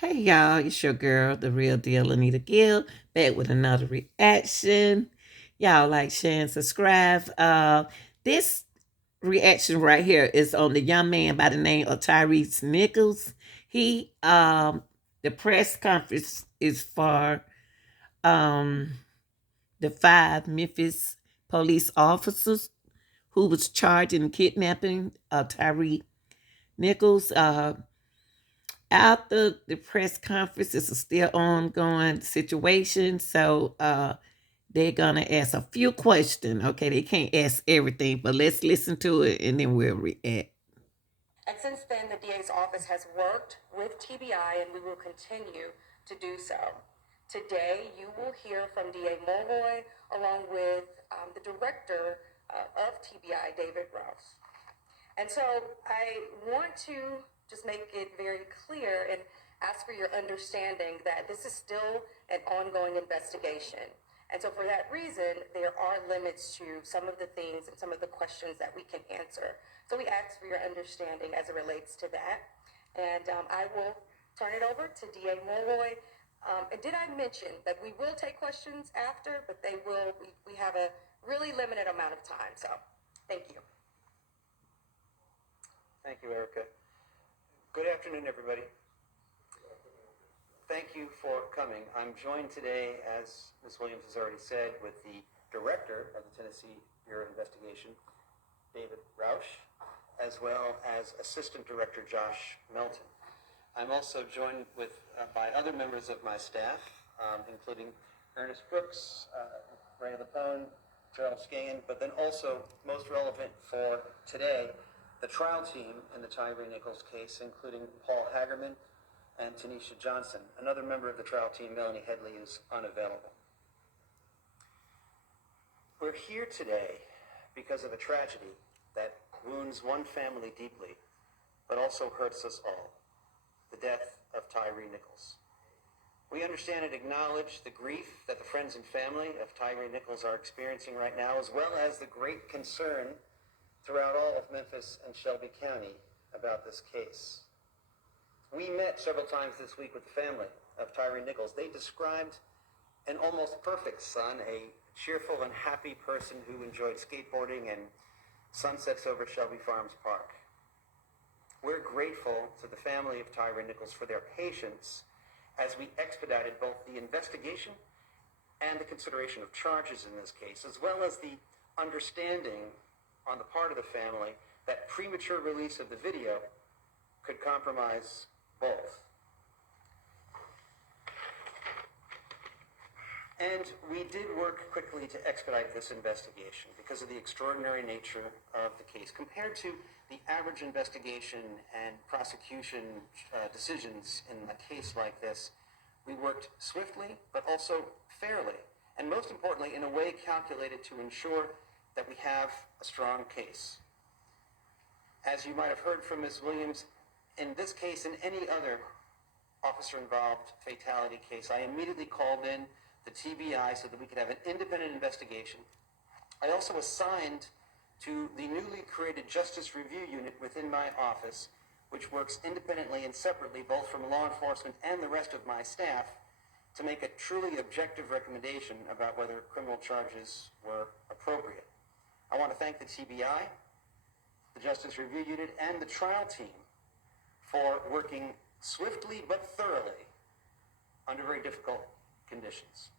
Hey y'all, it's your girl, the real deal, Anita Gill, back with another reaction. Y'all like, share, and subscribe. This reaction right here is on the young man by the name of Tyrese Nichols. He the press conference is for um the five Memphis police officers who was charged in kidnapping Tyre Nichols. After the press conference, it's a still ongoing situation. So they're gonna ask a few questions. Okay, they can't ask everything, but let's listen to it and then we'll react. And since then, the DA's office has worked with TBI and we will continue to do so. Today, you will hear from DA Mulroy along with the director of TBI, David Rouse. And so I want to just make it very clear and ask for your understanding that this is still an ongoing investigation. And so for that reason, there are limits to some of the things and some of the questions that we can answer. So we ask for your understanding as it relates to that. And I will turn it over to DA Mulroy. And did I mention that we will take questions after, but we have a really limited amount of time. So thank you. Thank you, Erica. Good afternoon, everybody. Thank you for coming. I'm joined today, as Ms. Williams has already said, with the director of the Tennessee Bureau of Investigation, David Roush, as well as Assistant Director Josh Melton. I'm also joined by other members of my staff, including Ernest Brooks, Ray Lapone, Gerald Scahan, but then also, most relevant for today, the trial team in the Tyre Nichols case, including Paul Hagerman and Tanisha Johnson. Another member of the trial team, Melanie Headley, is unavailable. We're here today because of a tragedy that wounds one family deeply, but also hurts us all: the death of Tyre Nichols. We understand and acknowledge the grief that the friends and family of Tyre Nichols are experiencing right now, as well as the great concern throughout all of Memphis and Shelby County about this case. We met several times this week with the family of Tyre Nichols. They described an almost perfect son, a cheerful and happy person who enjoyed skateboarding and sunsets over Shelby Farms Park. We're grateful to the family of Tyre Nichols for their patience as we expedited both the investigation and the consideration of charges in this case, as well as the understanding on the part of the family that premature release of the video could compromise both. And we did work quickly to expedite this investigation because of the extraordinary nature of the case. Compared to the average investigation and prosecution decisions in a case like this, we worked swiftly, but also fairly, and most importantly, in a way calculated to ensure that we have a strong case. As you might have heard from Ms. Williams, in this case and any other officer-involved fatality case, I immediately called in the TBI so that we could have an independent investigation. I also assigned to the newly created Justice Review Unit within my office, which works independently and separately both from law enforcement and the rest of my staff, to make a truly objective recommendation about whether criminal charges were appropriate. I want to thank the TBI, the Justice Review Unit, and the trial team for working swiftly but thoroughly under very difficult conditions.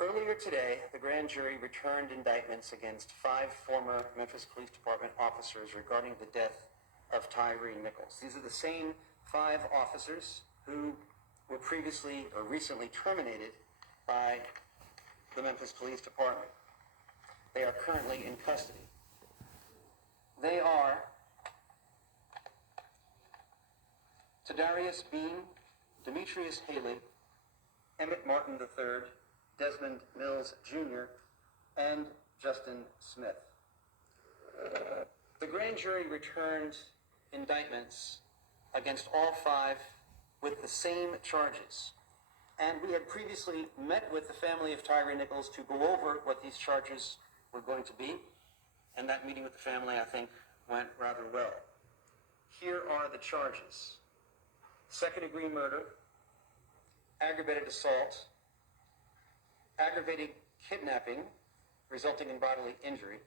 Earlier today, the grand jury returned indictments against 5 former Memphis Police Department officers regarding the death of Tyre Nichols. These are the same 5 officers who were previously or recently terminated by the Memphis Police Department. They are currently in custody. They are Tadarius Bean, Demetrius Haley, Emmett Martin III, Desmond Mills Jr., and Justin Smith. The grand jury returned indictments against all 5 with the same charges. And we had previously met with the family of Tyre Nichols to go over what these charges were going to be. And that meeting with the family, I think, went rather well. Here are the charges: second-degree murder, aggravated assault, aggravated kidnapping resulting in bodily injury,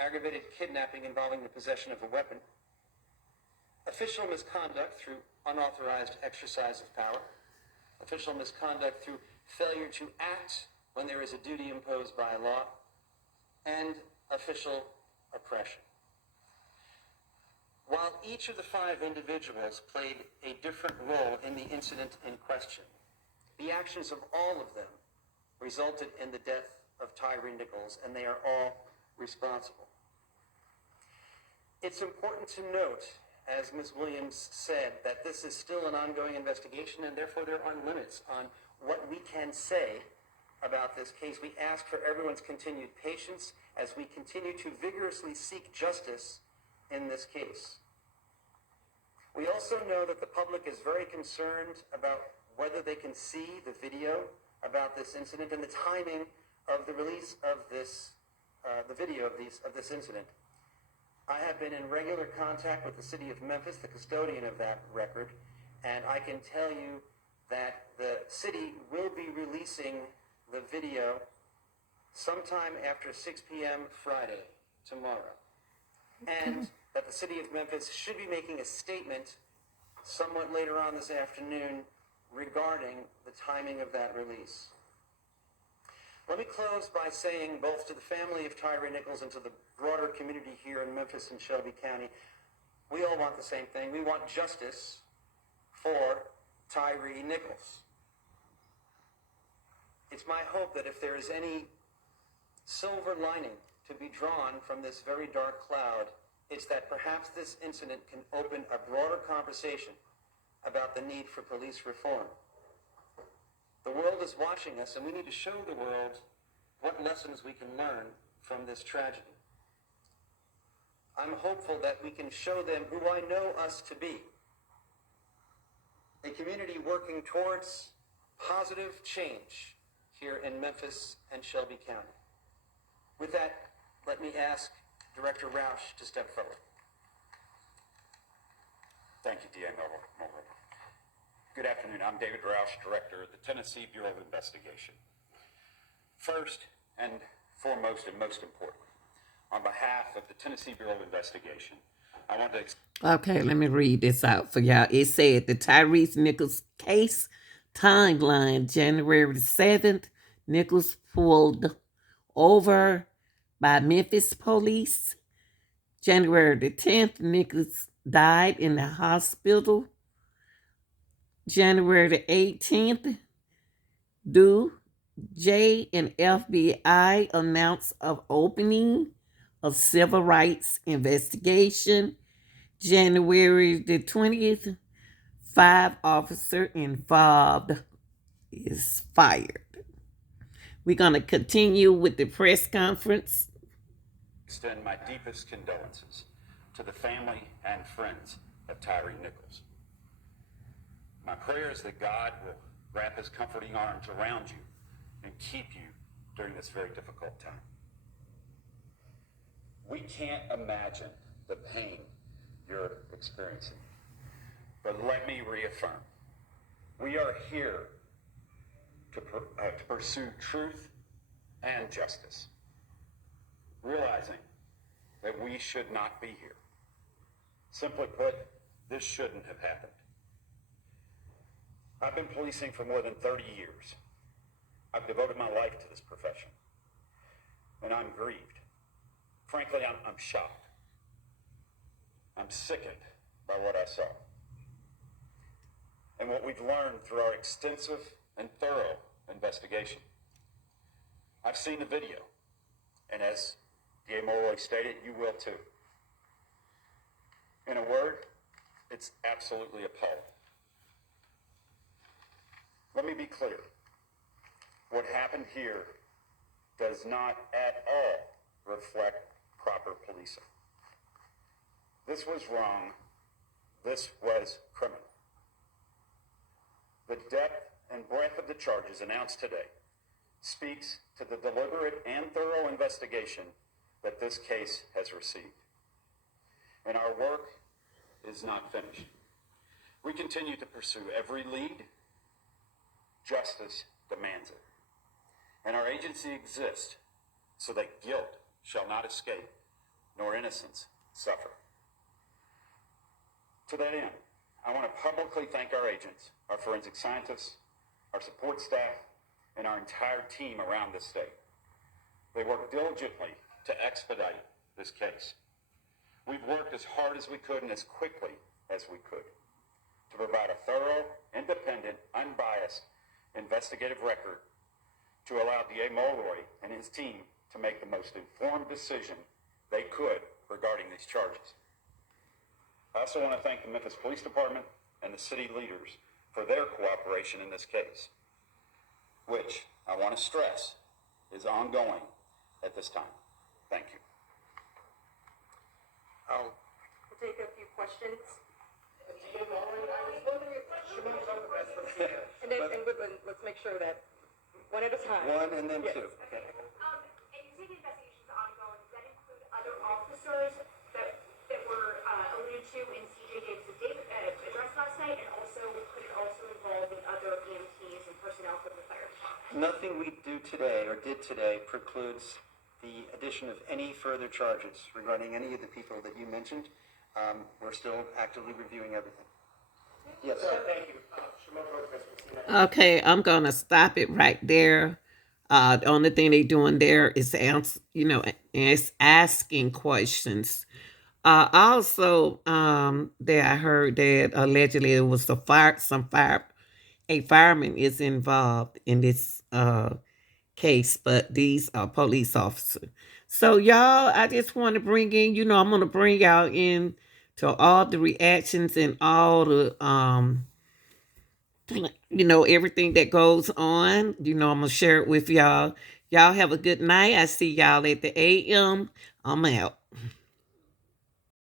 aggravated kidnapping involving the possession of a weapon, official misconduct through unauthorized exercise of power, official misconduct through failure to act when there is a duty imposed by law, and official oppression. While each of the 5 individuals played a different role in the incident in question, the actions of all of them resulted in the death of Tyre Nichols, and they are all responsible. It's important to note, as Ms. Williams said, that this is still an ongoing investigation, and therefore there are limits on what we can say about this case. We ask for everyone's continued patience as we continue to vigorously seek justice in this case. We also know that the public is very concerned about whether they can see the video about this incident and the timing of the release of this, the video of this incident. I have been in regular contact with the city of Memphis, the custodian of that record, and I can tell you that the city will be releasing the video sometime after 6 p.m. Friday, tomorrow. And that the city of Memphis should be making a statement somewhat later on this afternoon regarding the timing of that release. Let me close by saying, both to the family of Tyre Nichols and to the broader community here in Memphis and Shelby County, we all want the same thing. We want justice for Tyre Nichols. It's my hope that if there is any silver lining to be drawn from this very dark cloud, it's that perhaps this incident can open a broader conversation about the need for police reform. The world is watching us, and we need to show the world what lessons we can learn from this tragedy. I'm hopeful that we can show them who I know us to be, a community working towards positive change here in Memphis and Shelby County. With that, let me ask Director Roush to step forward. Thank you, D.A. Mulroy. Good afternoon. I'm David Roush, Director of the Tennessee Bureau of Investigation. First and foremost and most importantly, on behalf of the Tennessee Bureau of Investigation, I want to... Okay, let me read this out for y'all. It said the Tyre Nichols case timeline, January 7th, Nichols pulled over by Memphis police. January the 10th, Nichols died in the hospital. January the 18th, DOJ and FBI announced of opening a civil rights investigation. January the 20th, 5 officers involved is fired. We're going to continue with the press conference. Extend my deepest condolences to the family and friends of Tyre Nichols. My prayer is that God will wrap his comforting arms around you and keep you during this very difficult time. We can't imagine the pain you're experiencing, but let me reaffirm, we are here to pursue truth and justice, realizing that we should not be here. Simply put, this shouldn't have happened. I've been policing for more than 30 years. I've devoted my life to this profession, and I'm grieved. Frankly, I'm shocked. I'm sickened by what I saw and what we've learned through our extensive and thorough investigation. I've seen the video, and as D.A. Mulroy stated, you will too. In a word, it's absolutely appalling. Let me be clear. What happened here does not at all reflect proper policing. This was wrong. This was criminal. The depth and breadth of the charges announced today speaks to the deliberate and thorough investigation that this case has received. In our work is not finished. We continue to pursue every lead. Justice demands it. And our agency exists so that guilt shall not escape, nor innocence suffer. To that end, I want to publicly thank our agents, our forensic scientists, our support staff, and our entire team around the state. They worked diligently to expedite this case. We've worked as hard as we could and as quickly as we could to provide a thorough, independent, unbiased investigative record to allow DA Mulroy and his team to make the most informed decision they could regarding these charges. I also want to thank the Memphis Police Department and the city leaders for their cooperation in this case, which I want to stress is ongoing at this time. Thank you. We'll take a few questions. And let's make sure that one at a time. One and then Yes. two. Okay. And you say the investigation's ongoing. Does that include other officers that were alluded to in CJ Davis' address last night, and also could it also involve in other EMTs and personnel from the fire department? Nothing we do today or did today precludes the addition of any further charges regarding any of the people that you mentioned. We're still actively reviewing everything. Yes. Thank you. Okay, I'm gonna stop it right there. The only thing they doing there is is asking questions. Also, that I heard that allegedly it was a fireman is involved in this case, but these are police officers. So y'all, I just want to bring in, I'm gonna bring y'all in to all the reactions and all the everything that goes on. I'm gonna share it with y'all. Y'all have a good night. I see y'all at the AM. I'm out.